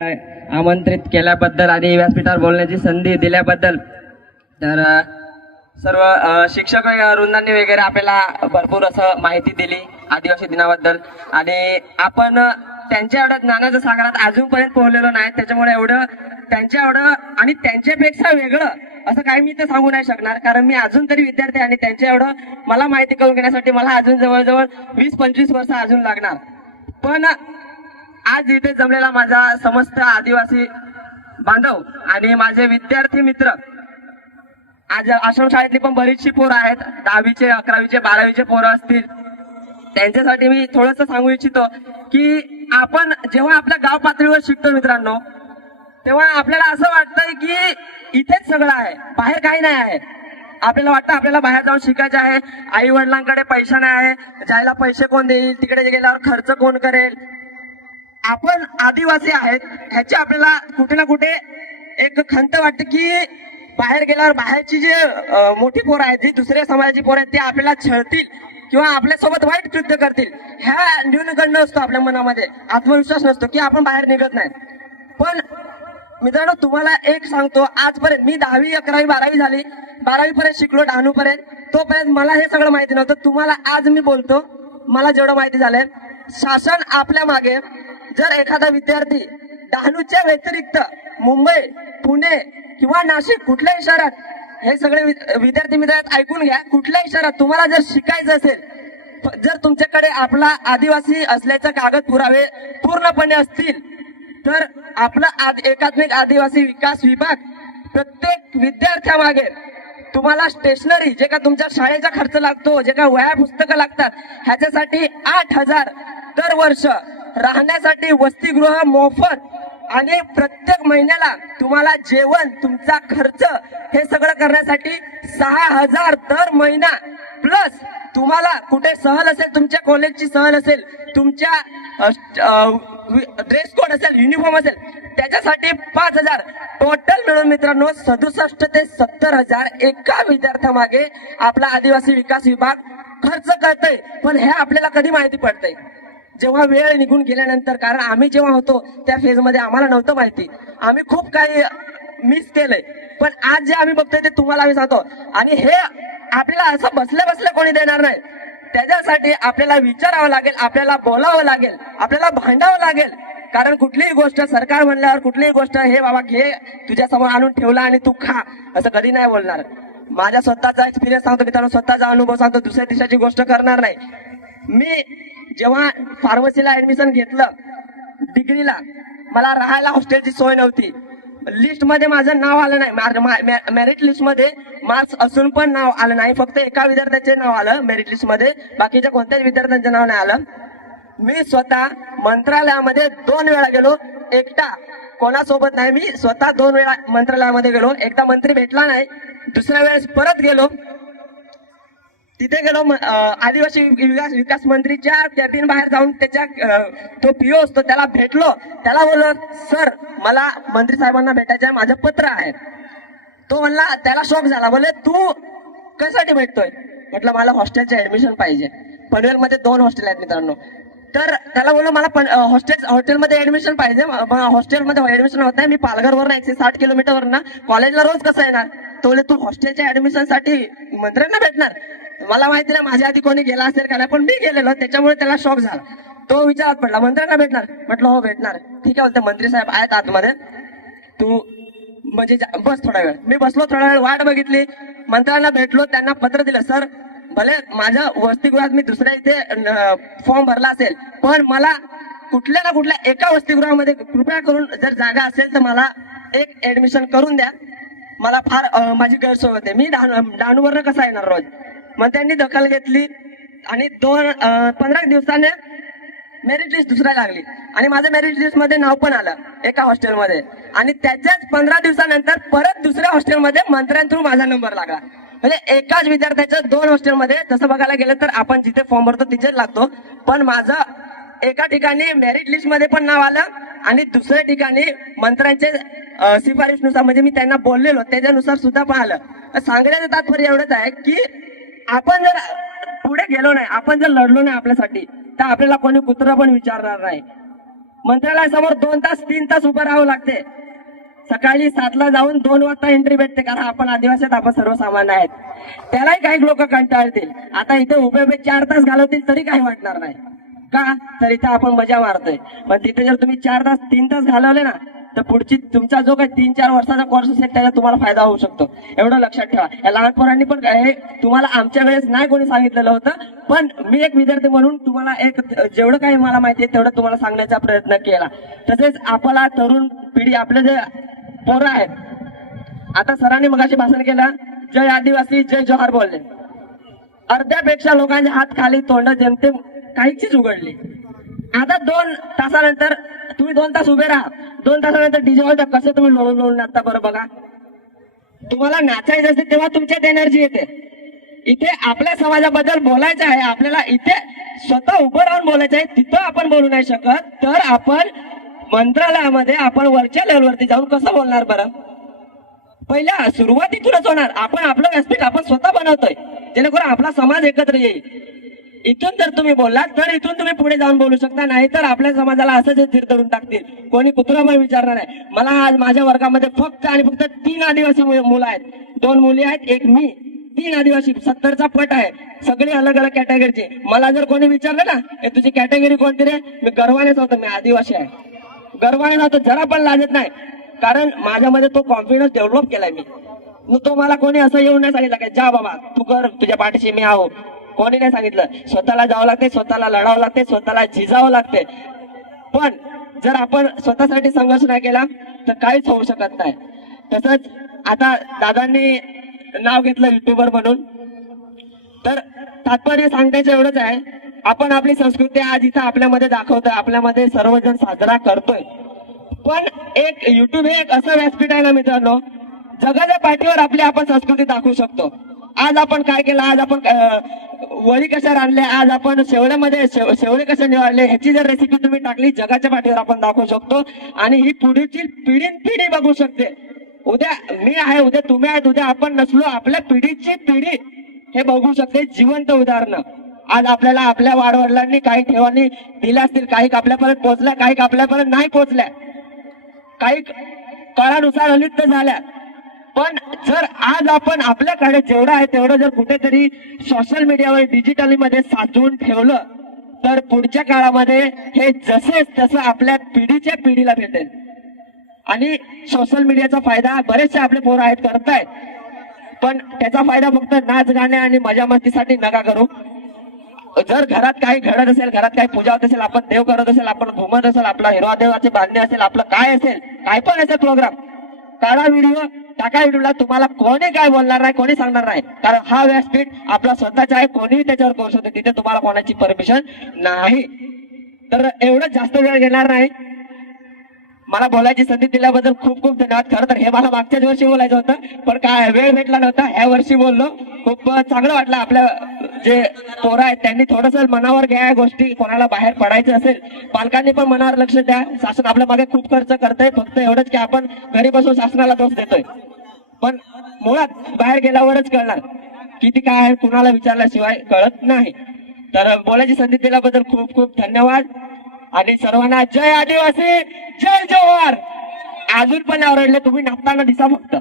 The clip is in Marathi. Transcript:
आमंत्रित केल्याबद्दल आणि व्यासपीठावर बोलण्याची संधी दिल्याबद्दल तर सर्व शिक्षक वृंदांनी वगैरे आपल्याला भरपूर असं माहिती दिली आदिवासी दिनाबद्दल. आणि आपण त्यांच्या एवढ्या ज्ञानाच्या सागरात अजूनपर्यंत पोहोचलेलो नाही त्याच्यामुळे एवढं त्यांच्या एवढं आणि त्यांच्यापेक्षा वेगळं असं काही मी ते सांगू नाही शकणार. कारण मी अजून तरी विद्यार्थी आणि त्यांच्या एवढं मला माहिती करून घेण्यासाठी मला अजून जवळजवळ वीस पंचवीस वर्ष अजून लागणार. पण आज इथे जमलेला माझा समस्त आदिवासी बांधव आणि माझे विद्यार्थी मित्र. आज आश्रम शाळेतली पण बरीचशी पोरं आहेत. दहावीचे अकरावीचे बारावीचे पोरं असतील. त्यांच्यासाठी मी थोडस सांगू इच्छितो की आपण जेव्हा आपल्या गाव पातळीवर शिकतो मित्रांनो तेव्हा आपल्याला असं वाटतंय की इथेच सगळं आहे बाहेर काही नाही आहे. आपल्याला वाटतं आपल्याला बाहेर जाऊन शिकायचं आहे. आई वडिलांकडे पैसा नाही आहे. जायला पैसे कोण देईल? तिकडे गेल्यावर खर्च कोण करेल? आपण आदिवासी आहेत ह्याची आपल्याला कुठे ना कुठे एक खंत वाटते की बाहेर गेल्यावर बाहेरची जे मोठी पोरं आहेत जी दुसऱ्या समाजाची पोरं आहेत ते आपल्याला छळतील किंवा आपल्यासोबत वाईट कृत्य करतील. ह्या न्यूनगण नसतो आपल्या मनामध्ये. आत्मविश्वास नसतो की आपण बाहेर निघत नाही. पण मित्रांनो तुम्हाला एक सांगतो आजपर्यंत मी दहावी अकरावी बारावी झाली. बारावी पर्यंत शिकलो डहाणू पर्यंत तोपर्यंत मला हे सगळं माहिती नव्हतं. तुम्हाला आज मी बोलतो मला जेवढं माहिती झालंय. शासन आपल्या मागे. जर एखादा विद्यार्थी डहाणूच्या व्यतिरिक्त मुंबई पुणे किंवा नाशिक कुठल्याही शहरात हे सगळे वि- विद्यार्थी मित्र ऐकून घ्या. कुठल्याही शहरात तुम्हाला जर शिकायचं असेल जर तुमच्याकडे आपला आदिवासी असल्याचे कागद पुरावे पूर्णपणे असतील तर आपला आद- एकात्मिक आदिवासी विकास विभाग प्रत्येक विद्यार्थ्यामागे तुम्हाला स्टेशनरी जे का तुमच्या शाळेचा खर्च लागतो जे का वया पुस्तकं लागतात ह्याच्यासाठी आठ हजार दरवर्ष राहण्यासाठी वसतिगृह मोफत आणि प्रत्येक महिन्याला तुम्हाला जेवण तुमचा खर्च हे सगळं करण्यासाठी सहा हजार दर महिना. प्लस तुम्हाला कुठे सहल असेल तुमच्या कॉलेजची सहल असेल तुमच्या ड्रेस कोड असेल युनिफॉर्म असेल त्याच्यासाठी पाच हजार. टोटल मिळून मित्रांनो सदुसष्ट ते सत्तर हजार एका विद्यार्थ्यामागे आपला आदिवासी विकास विभाग खर्च करतोय. पण हे आपल्याला कधी माहिती पडतंय? जेव्हा वेळ निघून गेल्यानंतर कारण आम्ही जेव्हा होतो त्या फेजमध्ये आम्हाला नव्हतं माहिती. आम्ही खूप काही मिस केलंय. पण आज जे आम्ही बघतोय ते तुम्हाला आम्ही सांगतो. आणि हे आपल्याला असं बसल्या बसल्या कोणी देणार नाही. त्याच्यासाठी आपल्याला विचारावं लागेल आपल्याला बोलावं लागेल आपल्याला भांडावं लागेल. कारण कुठलीही गोष्ट सरकार म्हणल्यावर कुठलीही गोष्ट हे बाबा घे तुझ्या समोर आणून ठेवला आणि तू खा असं कधी नाही बोलणार. माझ्या स्वतःचा एक्सपिरियन्स सांगतो मित्रांनो स्वतःचा अनुभव सांगतो दुसऱ्या देशाची गोष्ट करणार नाही. मी जेव्हा फार्मसीला ऍडमिशन घेतलं डिग्रीला मला राहायला हॉस्टेलची सोय नव्हती. लिस्टमध्ये माझं नाव आलं नाही. मेरिट लिस्टमध्ये मार्क्स असून पण नाव आलं नाही. फक्त एका विद्यार्थ्याचे नाव आलं मेरिट लिस्टमध्ये. बाकीच्या कोणत्याच विद्यार्थ्यांचं नाव नाही आलं. मी स्वतः मंत्रालयामध्ये दोन वेळा गेलो. एकटा कोणासोबत नाही. मी स्वतः दोन वेळा मंत्रालयामध्ये गेलो. एकदा मंत्री भेटला नाही. दुसऱ्या वेळेस परत गेलो. तिथे गेलो आदिवासी विकास विकास मंत्रीच्या कॅबिन बाहेर जाऊन त्याच्या तो पीओ असतो त्याला भेटलो. त्याला बोललो सर मला मंत्री साहेबांना भेटायचं आहे माझं पत्र आहे. तो म्हणला त्याला शॉक झाला. बोले तू कशासाठी भेटतोय? म्हटलं मला हॉस्टेलचे ऍडमिशन पाहिजे. पनवेलमध्ये दोन हॉस्टेल आहेत मित्रांनो. तर त्याला बोललो मला पण हॉस्टेल हॉटेलमध्ये ऍडमिशन पाहिजे. हॉस्टेलमध्ये ऍडमिशन होत नाही. मी पालघरवर एकशे साठ किलोमीटरवर ना कॉलेजला रोज कसं येणार? तो बोले तू हॉस्टेलच्या ऍडमिशनसाठी मंत्र्यांना भेटणार. मला माहिती नाही माझ्या आधी कोणी गेला असेल का नाही पण मी गेलेलो त्याच्यामुळे त्याला शॉक झाला. तो विचारात पडला मंत्र्यांना भेटणार? म्हटलं हो भेटणार. ठीक आहे बोलते मंत्री साहेब आहेत आतमध्ये. तू म्हणजे बस थोडा वेळ. मी बसलो थोडा वेळ वाट बघितली. मंत्र्यांना भेटलो त्यांना पत्र दिलं. सर भले माझ्या वसतिगृहात मी दुसऱ्या इथे फॉर्म भरला असेल पण मला कुठल्या ना कुठल्या एका वसतिगृहामध्ये कृपया करून जर जागा असेल तर मला एक ऍडमिशन करून द्या. मला फार माझी गैरसोय होते. मी डहाणूवरनं कसा येणार रोज? मग त्यांनी दखल घेतली आणि दोन पंधरा दिवसाने मेरिट लिस्ट दुसऱ्या लागली. आणि माझं मेरिट लिस्टमध्ये नाव पण आलं एका हॉस्टेलमध्ये आणि त्याच्याच पंधरा दिवसानंतर परत दुसऱ्या हॉस्टेलमध्ये मंत्र्यांथ्रू माझा नंबर लागला. म्हणजे एकाच विद्यार्थ्याच्या दोन हॉस्टेलमध्ये तसं बघायला गेलं तर आपण जिथे फॉर्म भरतो तिथेच लागतो. पण माझं एका ठिकाणी मेरिट लिस्टमध्ये पण नाव आलं आणि दुसऱ्या ठिकाणी मंत्र्यांचे शिफारसनुसार म्हणजे मी त्यांना बोललेलो. त्याच्यानुसार सुद्धा पण आलं सांगण्याचं तात्पर्य एवढंच आहे की आपण जर पुढे गेलो नाही आपण जर लढलो नाही आपल्यासाठी तर आपल्याला कोणी कुत्र पण विचारणार नाही. मंत्रालयासमोर दोन तास तीन तास उभं राहावं लागते. सकाळी सातला जाऊन दोन वाजता एंट्री भेटते कारण आपण आदिवासी आपण सर्वसामान्य आहेत. त्यालाही काही लोक कंटाळतील. आता इथे उभे उभे चार तास घालवतील तरी काही वाटणार नाही. का? तर इथे आपण मजा मारतोय. पण तिथे जर तुम्ही चार तास तीन तास घालवले ना तर पुढची तुमचा जो काही तीन चार वर्षाचा कोर्स असेल त्याचा तुम्हाला फायदा होऊ शकतो. एवढं लक्षात ठेवा. या लहान पोरांनी पण हे तुम्हाला आमच्या वेळेस नाही कोणी सांगितलेलं होतं पण मी एक विद्यार्थी म्हणून तुम्हाला एक जेवढं काही मला माहिती आहे तेवढं तुम्हाला सांगण्याचा प्रयत्न केला. तसेच आपला तरुण पिढी आपले जे पोरं आहेत आता सरांनी मगाशी भाषण केलं जय आदिवासी जय जोहार बोलले अर्ध्यापेक्षा लोकांचे हात खाली तोंड जेमतेम काहीचीच उघडली. आता दोन तासानंतर तुम्ही दोन तास उभे राहा. दोन तासानंतर डीजे कसं तुम्ही लोळून लोळून नाचता बरं बघा. तुम्हाला नाचायचं असते तेव्हा तुमच्यात एनर्जी येते. इथे आपल्या समाजाबद्दल बोलायचं आहे आपल्याला इथे स्वतः उभं राहून बोलायचं आहे तिथं आपण बोलू नाही शकत. तर आपण मंत्रालयामध्ये आपण वरच्या लेवलवरती जाऊन कसं बोलणार बरं? पहिल्या सुरुवातीतूनच होणार. आपण आपलं व्यासपीठ आपण स्वतः बनवतोय. जेणेकरून आपला समाज एकत्र येईल. इथून जर तुम्ही बोललात तर इथून तुम्ही पुढे जाऊन बोलू शकता. नाही तर आपल्या समाजाला असंच स्थिर धरून टाकतील. कोणी कुत्रा पण विचारणार आहे मला आज माझ्या वर्गामध्ये फक्त आणि फक्त तीन आदिवासी मुलं आहेत. दोन मुली आहेत एक मी. तीन आदिवासी सत्तरचा पट आहे. सगळे अलग अलग कॅटेगरीचे मला जर कोणी विचारलं ना तुझी कॅटेगरी कोणती रे? मी गर्वाने होतो मी आदिवासी आहे. गर्वाने राहतो जरा पण लाजत नाही. कारण माझ्यामध्ये तो कॉन्फिडन्स डेव्हलप केलाय मी. तो मला कोणी असं येऊन नाही सांगितलं की जा बाबा तू कर तुझ्या पाठीशी मी आहो. कोणी नाही सांगितलं? स्वतःला जावं लागते स्वतःला लढावं लागते स्वतःला झिजावं लागते. पण जर आपण स्वतःसाठी संघर्ष नाही केला तर काहीच होऊ शकत नाही. तसंच आता दादांनी नाव घेतलं युट्यूबर म्हणून. तर तात्पर्य सांगण्याचं एवढंच आहे आपण आपली संस्कृती आज इथं आपल्यामध्ये दाखवतोय आपल्यामध्ये सर्वजण साजरा करतोय. पण एक युट्यूब हे एक असं व्यासपीठ आहे ना मित्रांनो जगाच्या पाठीवर आपली आपण संस्कृती दाखवू शकतो. आज आपण काय केलं? आज आपण वरी कशा रांधल्या आज आपण शेवड्यामध्ये शेव- कसे निवडले? ह्याची जर रेसिपी तुम्ही टाकली जगाच्या पाठीवर आपण दाखवू शकतो. आणि ही पुढीची पिढी पिढी बघू शकते. उद्या मी आहे उद्या तुम्ही आहेत उद्या आपण नसलो आपल्या पिढीची पिढी हे बघू शकते जिवंत उदाहरणं. आज आपल्याला आपल्या वाडवडिलांनी काही ठेवांनी दिल्या असतील काही आपल्यापर्यंत पोहोचल्या काही आपल्यापर्यंत नाही पोहोचल्या. काही काळानुसार अलिप्त झाल्या. पण जर आज आपण आपल्याकडे जेवढं आहे तेवढं जर कुठेतरी सोशल मीडियावर डिजिटली मध्ये साचवून ठेवलं तर पुढच्या काळामध्ये हे जसेच तसं आपल्या पिढीच्या पिढीला भेटेल. आणि सोशल मीडियाचा फायदा बरेचसे आपले पोरं आहेत करतायत. पण त्याचा फायदा फक्त नाच गाणे आणि मजा मस्तीसाठी नका करू. जर घरात काही घडत असेल घरात काही पूजा होत असेल आपण देव करत असेल आपण घुमत असेल आपला हिरवा देवाचे बांधणे असेल आपलं काय असेल काय पण असेल प्रोग्राम काढा व्हिडिओ टाका व्हिडिओला तुम्हाला कोणी काय बोलणार नाही कोणी सांगणार नाही. कारण हा व्यासपीठ आपला स्वतःचा आहे. कोणीही त्याच्यावर करू शकतो तिथे तुम्हाला कोणाची परमिशन नाही. तर एवढं जास्त वेळ घेणार नाही. मला बोलायची संधी दिल्याबद्दल खूप खूप धन्यवाद. खरं तर हे मला मागच्याच वर्षी बोलायचं होतं. पण काय वेळ भेटला नव्हता. ह्या वर्षी बोललो. खूप चांगलं वाटलं आपल्या जे पोरं आहेत त्यांनी थोडस मनावर घ्या गोष्टी. कोणाला बाहेर पडायचं असेल पालकांनी पण मनावर लक्ष द्या. शासन आपल्या मागे खूप खर्च करतंय फक्त एवढंच की आपण घरी बसून शासनाला दोष देतोय. पण मुळात बाहेर गेल्यावरच कळणार. किती काय आहे कुणाला विचारल्याशिवाय कळत नाही. तर बोलायची संधी दिल्याबद्दल खूप खूप धन्यवाद. आणि सर्वांना जय आदिवासी जय जवाहर अजून पण आवडले तुम्ही नापताना दिसा फक्त.